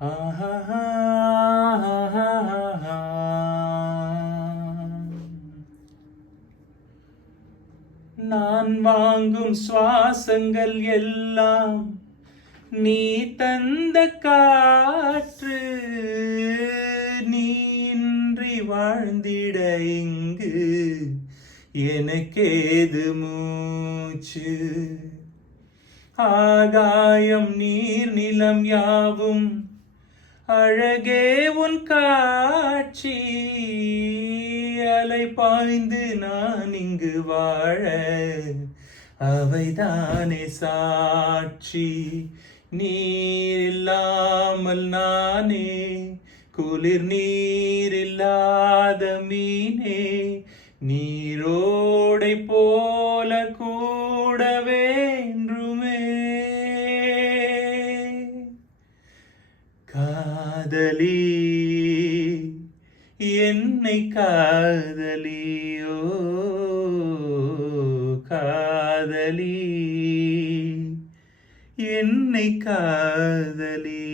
ஆஹா. நான் வாங்கும் சுவாசங்கள் எல்லாம் நீ தந்த காற்று, நீ இன்றி வாழ்ந்திட இங்கு எனக்கேது மூச்சு. ஆகாயம் நீர் நிலம் யாவும் அழகே உன் காட்சி, அலை பாய்ந்து நான் இங்கு வாழ அவைதானே சாட்சி. நீர் இல்லாமல் நானே குளிர், நீர் இல்லாத மீனே நீரோடை போல கூட வேண்டுமே. காதலி என்னை காதலியோ, காதலி என்னை காதலி.